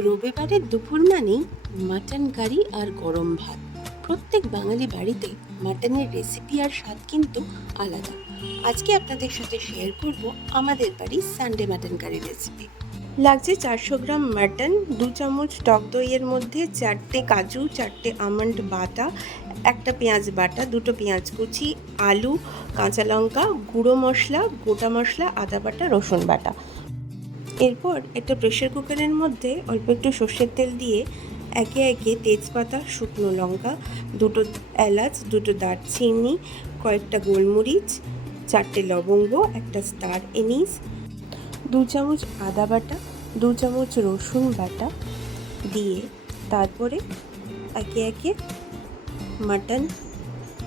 রবিবারের দুপুর মানেই মাটন কারি আর গরম ভাত। প্রত্যেক বাঙালি বাড়িতে মাটনের রেসিপি আর স্বাদ কিন্তু আলাদা। আজকে আপনাদের সাথে শেয়ার করব আমাদের বাড়ির সানডে মাটন কারি রেসিপি। লাগছে 400 গ্রাম মাটন, 2 চামচ টক দইয়ের মধ্যে 4টে কাজু, 4টে আমন্ড বাটা, একটা পেঁয়াজ বাটা, 2টো পেঁয়াজ কুচি, আলু, কাঁচা লঙ্কা, গুঁড়ো মশলা, গোটা মশলা, আদা বাটা, রসুন বাটা। এরপর একটা প্রেশার কুকারের মধ্যে অল্প একটু সর্ষের তেল দিয়ে একে একে তেজপাতা, শুকনো লঙ্কা, 2টো এলাচ, 2টো দারচিনি, কয়েকটা গোলমরিচ, 4টে লবঙ্গ, একটা স্টার এনিস, 2 চামচ আদা বাটা, 2 চামচ রসুন বাটা দিয়ে তারপরে একে একে মাটন,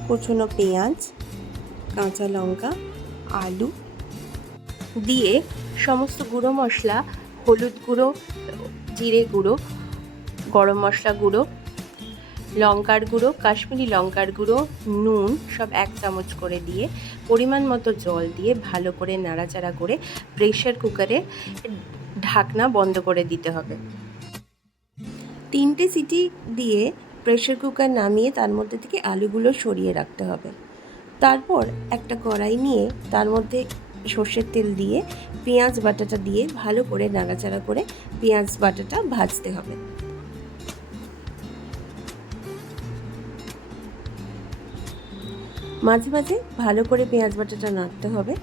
কুচনো পেঁয়াজ, কাঁচা লঙ্কা, আলু দিয়ে সমস্ত গুঁড়ো মশলা, হলুদ গুঁড়ো, জিরে গুঁড়ো, গরম মশলা গুঁড়ো, লঙ্কার গুঁড়ো, কাশ্মীরি লঙ্কার গুঁড়ো, নুন সব 1 চামচ করে দিয়ে পরিমাণ মতো জল দিয়ে ভালো করে নাড়াচাড়া করে প্রেশার কুকারে ঢাকনা বন্ধ করে দিতে হবে। 3টে সিটি দিয়ে প্রেশার কুকার নামিয়ে তার মধ্যে থেকে আলুগুলো সরিয়ে রাখতে হবে। তারপর একটা কড়াই নিয়ে তার মধ্যে সর্ষের তেল দিয়ে পেঁয়াজ বাটাটা দিয়ে ভালো করে নাড়াচাড়া করে পেঁয়াজ বাটাটা ভাজতে হবে। মাঝে মাঝে ভালো করে পেঁয়াজ বাটাটা নাড়তে হবে।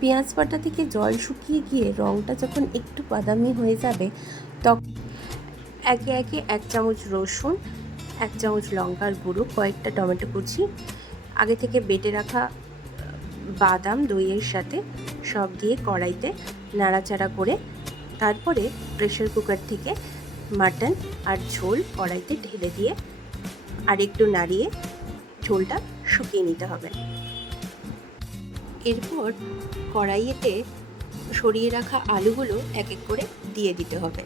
পেঁয়াজ বাটা থেকে জল শুকিয়ে গিয়ে রঙটা যখন একটু বাদামি হয়ে যাবে তখন একে একে 1 চামচ রসুন, 1 চামচ লঙ্কার গুঁড়ো, কয়েকটা টমেটো কুচি, আগে থেকে বেটে রাখা বাদাম দইয়ের সাথে সব দিয়ে কড়াইতে নাড়াচাড়া করে তারপরে প্রেশার কুকার থেকে মাটন আর ঝোল কড়াইতে ঢেলে দিয়ে আর একটু নাড়িয়ে ঝোলটা শুকিয়ে নিতে হবে। এরপর কড়াইতে সরিয়ে রাখা আলুগুলো এক এক করে দিয়ে দিতে হবে।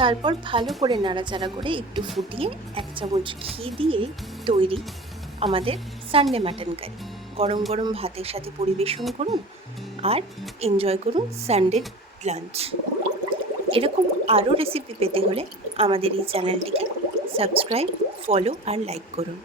তারপর ভালো করে নাড়াচাড়া করে একটু ফুটিয়ে 1 চামচ ঘি দিয়ে তৈরি আমাদের সানডে মাটন কারি। গরম গরম ভাতের সাথে পরিবেশন করুন আর এনজয় করুন সানডে লাঞ্চ। এরকম আরও রেসিপি পেতে হলে আমাদের এই চ্যানেলটিকে সাবস্ক্রাইব, ফলো আর লাইক করুন।